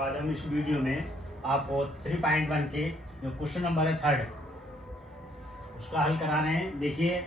आज हम इस वीडियो में आपको 3.1 के जो क्वेश्चन नंबर है थर्ड उसका हल करा रहे हैं। देखिए,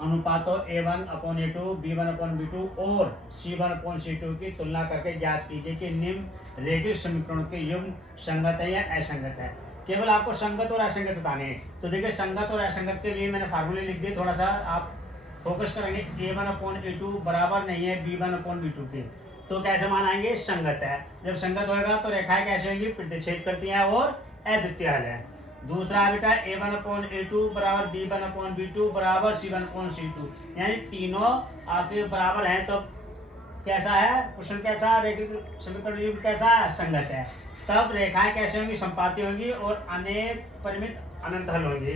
अनुपातों A1/A2, B1/B2 और C1/C2 की तुलना करके ज्ञात कीजिए कि निम्न रैखिक समीकरणों के युग्म संगत है या असंगत है। केवल आपको संगत और असंगत बताने हैं। तो देखिए, संगत और असंगत के लिए मैंने फार्मूले लिख दिए, थोड़ा सा आप फोकस करेंगे। A1/A2 बराबर नहीं है B1/B2 के, तो कैसे मान आएंगे? संगत है। जब संगत होगा तो रेखाएं कैसे होंगी? प्रतिच्छेद करती हैं और अद्वितीय हल है। दूसरा बेटा A1/A2 बराबर B1/B2 बराबर C1/C2, यानी तीनों आपके बराबर हैं। तो कैसा है क्वेश्चन? कैसा रैखिक समीकरण युग्म कैसा है? संगत है। तब रेखाएं कैसे होंगी? संपाती होंगी और अनेक परिमित अनंत हल होंगे।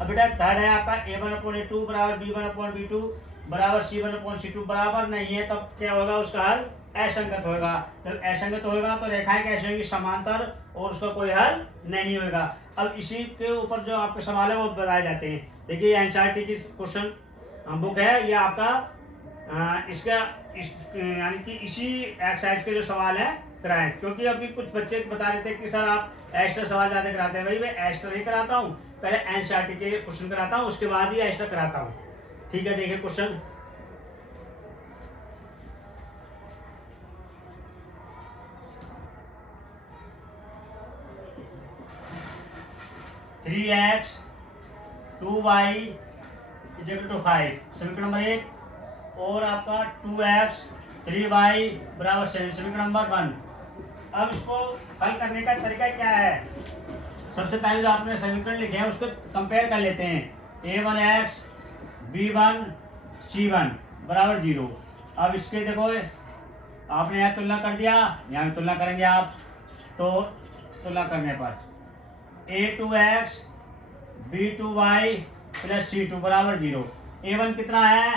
अब बेटा थर्ड है आपका A1/A2 बराबर B1/B2 बराबर C1/C2 बराबर नहीं है, तब क्या होगा? उसका हल असंगत होगा। जब असंगत होगा तो रेखाएं कैसे होंगी? समांतर, और उसका कोई हल नहीं होगा। अब इसी के ऊपर जो आपके सवाल है वो बताए जाते हैं। देखिए, एनसीईआरटी की क्वेश्चन बुक है ये आपका, इसका यानी कि इसी एक्सरसाइज के जो सवाल है कराएं, क्योंकि अभी कुछ बच्चे बता रहे थे कि सर आप एक्स्ट्रा सवाल ज्यादा कराते हैं। भाई मैं एक्स्ट्रा नहीं कराता हूँ, पहले एनसीईआरटी के क्वेश्चन कराता हूँ, उसके बाद ही एक्स्ट्रा कराता हूँ। ठीक है, देखिए क्वेश्चन 3x 2y = 5 समीकरण नंबर 1, और आपका 2x 3y बराबर 7 समीकरण नंबर 1। अब इसको हल करने का तरीका क्या है? सबसे पहले जो आपने समीकरण लिखे हैं उसको कंपेयर कर लेते हैं। A1x B1 C1 बराबर 0। अब इसके देखो, आपने यहाँ तुलना कर दिया, यहाँ भी तुलना करेंगे आप। तो तुलना करने पर A2x B2y प्लस C2 बराबर 0। A1 कितना है?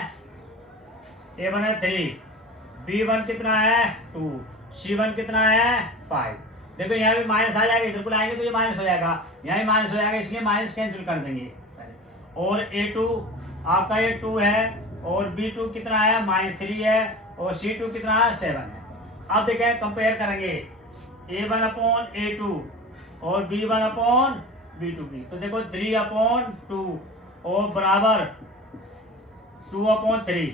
A1 है 3, B1 कितना है? 2, C1 कितना है? 5। देखो यहाँ भी माइनस आ जाएगा, इधर को लाएंगे तो ये माइनस हो जाएगा, यहाँ भी माइनस हो जाएगा, इसलिए माइनस कैंसिल कर देंगे। और A2 आपका ये 2 है, और B2 कितना है? -3 है, और C2 कितना है? 7 है। अब देखें, कंपेयर करेंगे A1/A2 और B1/B2 की। तो देखो 3/2 और बराबर 2/3।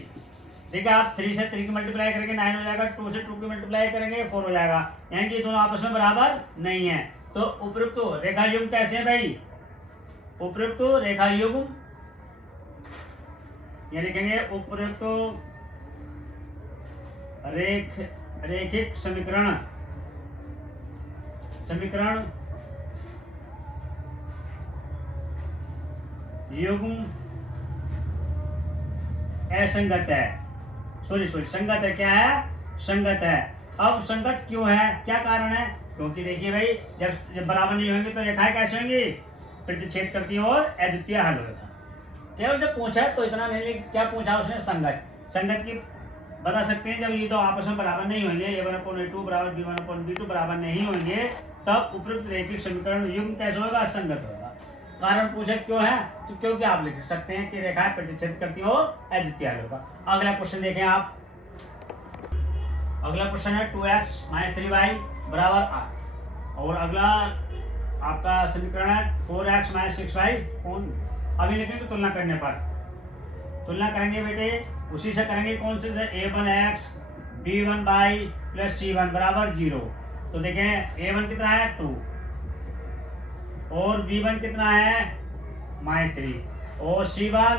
देखिए, आप 3 से 3 की मल्टीप्लाई करेंगे 9 हो जाएगा, 2 से 2 की मल्टीप्लाई करेंगे 4 हो जाएगा, यानी कि दोनों आपस में बराबर नहीं है। तो उपयुक्त रेखा युग्म कैसे है भाई? उपयुक्त रेखा युग्म ये लिखेंगे, उपयुक्त रैखिक समीकरण युग्म असंगत है। सॉरी संगत है। क्या है? संगत है। अब संगत क्यों है? क्या कारण है? क्योंकि देखिए भाई, जब बराबर नहीं होंगे तो रेखाएं कैसे होंगी? प्रतिच्छेद करती हैं और अद्वितीय हल होगा। केवल जब पूछा है तो इतना नहीं, क्या पूछा उसने? संगत की बता सकते हैं। जब ये तो आपस में बराबर नहीं होंगे, A1/A2 बराबर B1/B2 बराबर नहीं होंगे, तब उपयुक्त रैखिक समीकरण युग्म कैसे होगा? असंगत होगा। कारण पूछे क्यों है? तो क्योंकि आप लिख सकते हैं कि रेखाएं प्रतिच्छेद करती हैं और अद्वितीय हल होगा। अगला क्वेश्चन देखें आप। अगला क्वेश्चन है 2x - 3y बराबर 8, और अगला आपका समीकरण है 4x - 6y। अभी लिखेंगे तुलना करने पर। तुलना करेंगे बेटे, उसी से करेंगे। कौन से? A1x B1y प्लस C1 बराबर 0। तो देखें, A1 कितना है? 2, और B1 कितना है? -3, और C1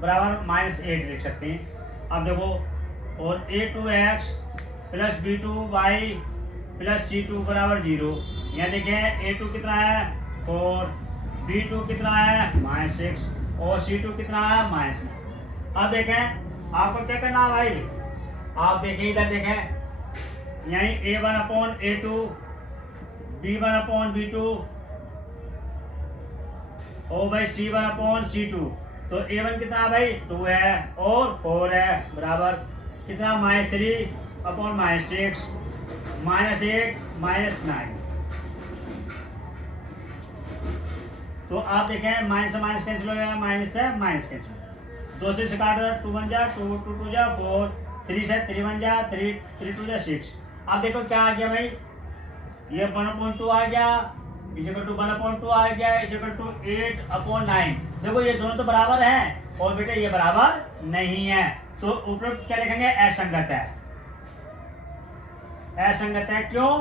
बराबर -8 लिख सकते हैं। अब देखो, और A2x plus B2y plus C2 बराबर 0। यहाँ देखें, A2 कितना है? 4, B2 कितना है? -6, और C2 कितना है? -9। अब देखें, आपको क्या करना है भाई? आप देखें, इधर देखें, यहीं A1/A2 B1/B2 और भाई C1/C2। तो A1 कितना भाई? 2 है, और 4 है, बराबर कितना? -3/-6 -8 -9। तो आप देखें, माइनस से माइनस कैंसिल हो जाएगा, माइनस से माइनस कैंसिल। 2 से काट दो, 2 1 जा 2, 2 2 जा 4, 3 से 3 1 जा 3, 3 2 जा 6। अब देखो क्या आ गया भाई, ये 1/2 आ गया, इक्वल टू 1/2 आ गया, इक्वल टू 8/9। देखो ये दोनों तो बराबर हैं और बेटे ये बराबर नहीं है, तो उपरोक्त क्या लिखेंगे, असंगत है। असंगत है क्यों,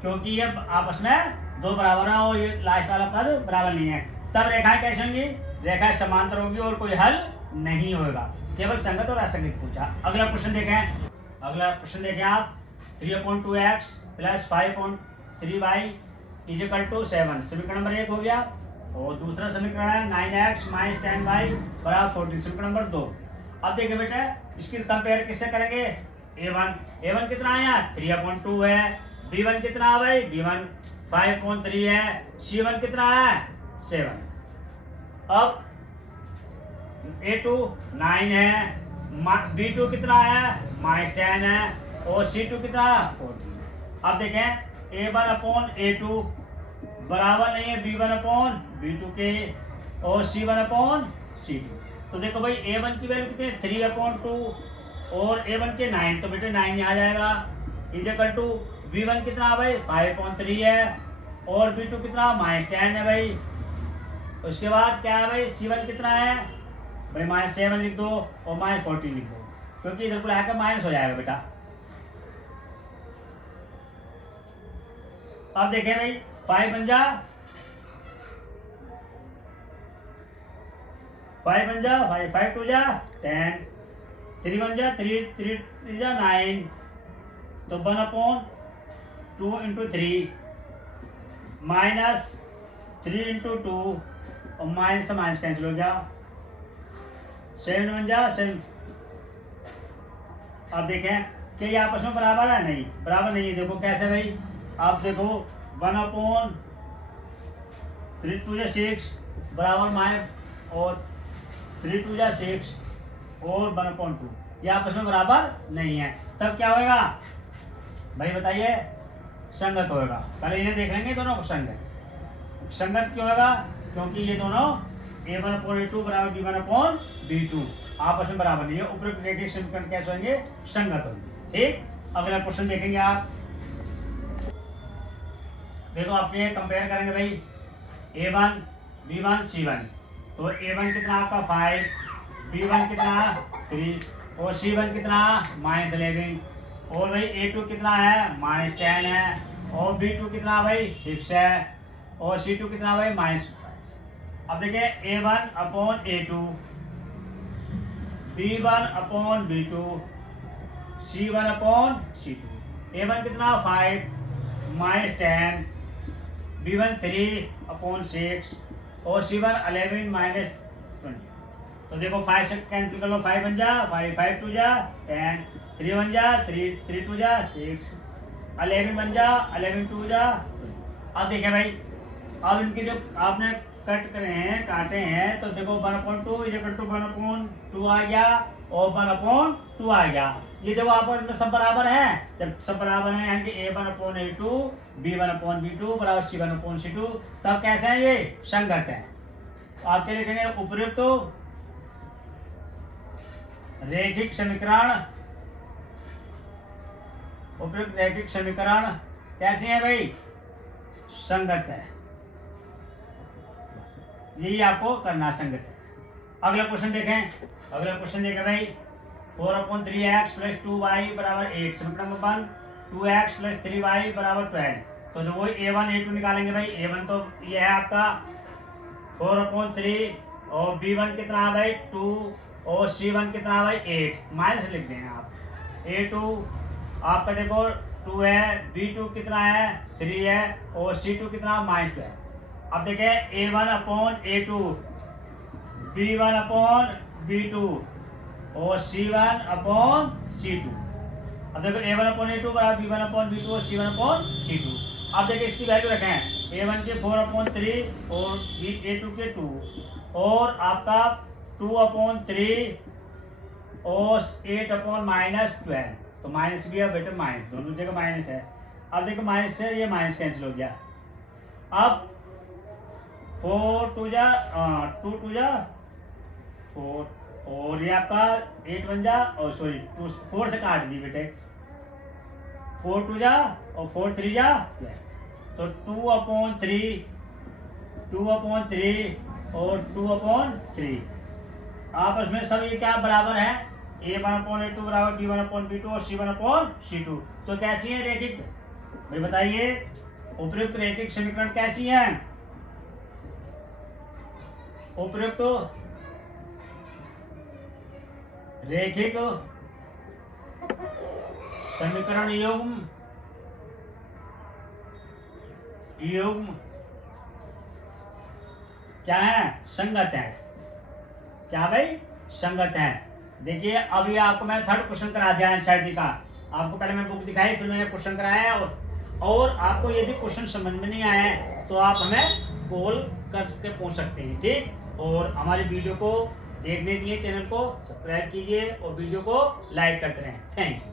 क्योंकि ये आपस में दो बराबर है और ये लास्ट वाला पद बराबर नहीं है। तब रेखाएं कैसे होंगी, रेखाएं समांतर होगी और कोई हल नहीं होगा, केवल संगत और असंगत पूछा। अगला प्रश्न देखें, अगला प्रश्न देखें आप, 3/2x plus 5/3y equal to 7, समीकरण नंबर 1 हो गया। और दूसरा समीकरण है 9x माइनस 10y बराबर 14, समीकरण नंबर 2। अब देखिए बेटा इसकी कंपेयर किससे करेंगे, a1 कितना आया 3/2 है, b1 कितना है भाई, b1 5/3 है, c1 कितना है 7। अब a2 9 है, b2 कितना है -10 है और c2 कितना 14। अब देखें a1/a2 बराबर नहीं है b1/b2 के और c1/c2। तो देखो भाई a1 की वैल्यू कितनी है 3/2 और a1 के 9, तो बेटे 9 यहाँ जाएगा, इक्वल टू b1 कितना भाई 5/3 है और b2 कितना -10 है भाई। उसके बाद क्या है भाई c1 कितना है भाई -7 लिख दो और -14 लिख दो, क्योंकि इधर को लाकर माइनस हो जाएगा बेटा। अब देखें भाई 5 बन जा 5 2 जा 10, 3 बन जा 3 जा 9, तो 1/2 × 3 माइनस 3 × 2 और माइनस से माइनस कैंसिल हो गया, 7 बन जा 7। अब देखें कि ये आपस में बराबर है, नहीं बराबर नहीं है। देखो कैसे भाई, आप देखो 1/3 2 जा 6 बराबर माइनस और 3 2 जा 6 और 1/2, ये आपस में बराबर नहीं है। तब क्या होगा भाई बताइए, संगत होगा। पहले इन्हें देख लेंगे दोनों को संगत। संगत क्यों होगा, क्योंकि ये दोनों a1/a2 बराबर b1/b2 आपस में बराबर नहीं है। उपरोक्त रेखीय समीकरण कैसे होंगे, संगत होंगे। ठीक, अगला क्वेश्चन देखेंगे आप, देखो आपके कंपेयर करेंगे भाई a1 b1 c1, तो a1 कितना आपका 5, b1 कितना 3 और c1 कितना -11 और भाई a2 कितना है -10 है और b2 कितना भाई 6 है और c2 कितना भाई -5। अब देखिए a1/a2 b1/b2 c1/c2, a1 कितना 5 -10, b1 3/6 और c1 11 -20। तो देखो 5 से कैंसिल कर लो, 5 बन जा 5 5 2 जा 10, 3 बन जा 3 3 2 जा 6, 11 बन जा 11 2 जा। अब देखिए भाई, अब इनके जो आपने कट करे हैं काटे हैं, तो देखो 1/2 इक्वल टू 1/2 आ गया और 1/2 आ गया। ये देखो आपस में सब बराबर है, जब सब बराबर है यानी कि a1/a2 b1/b2 बराबर c1/c2, तब कैसे है ये संगत है। तो आपके लिखेंगे उपयुक्त तो रैखिक समीकरण, उपयुक्त रैखिक समीकरण कैसे है भाई, संगत है। यही आपको करना संगत है। अगला क्वेश्चन देखें, अगला क्वेश्चन देखें भाई 4/3x + 2y = 8, समीकरण नंबर 1 2x + 3y = 12। तो जो वही a1 a2 निकालेंगे भाई, a1 तो ये है आपका 4/3 और b1 कितना है भाई 2 और c1 कितना है भाई 8, माइनस लिख दें आप। a2 आपका देखो 2 है, b2 कितना है 3 है और c2 कितना -2 है। अब देखें a1/a2 b1/b2 और c1/c2। अब देखो a1/a2 बराबर b1/b2 और c1/c2। अब देखिए इसकी वैल्यू रखें, a1 के 4/3 और a2 के 2 और आपका 2/3 और 8/-12, तो माइनस भी है बेटे, माइनस दोनों जगह माइनस है। अब देखो माइनस से ये माइनस कैंसिल हो गया। अब 4 2 जा 2 2 जा 4 और ये आपका 8 बन जा और सॉरी 4 से काट दी बेटे, 4 2 जा और 4 3 जा 12, तो 2/3 और 2/3 आपस में सब ये क्या बराबर है, A1/A2 बराबर B1/B2 और C1/C2। तो कैसी है रैखिक, भाई बताइए, उपयुक्त रैखिक समीकरण कैसी है? उपयुक्त रैखिक समीकरण युग्म क्या है? संगत है। क्या भाई? संगत है। देखिए अभी आपको मैं थर्ड क्वेश्चन करा दिया एनसीईआरटी का। आपको पहले मैं बुक दिखाई, फिर मैंने क्वेश्चन कराया है, और आपको यदि क्वेश्चन समझ में नहीं आया है तो आप हमें कॉल करके पूछ सकते हैं, ठीक। और हमारी वीडियो को देखने के लिए चैनल को सब्सक्राइब कीजिए और वीडियो को लाइक करते रहें। Thank you.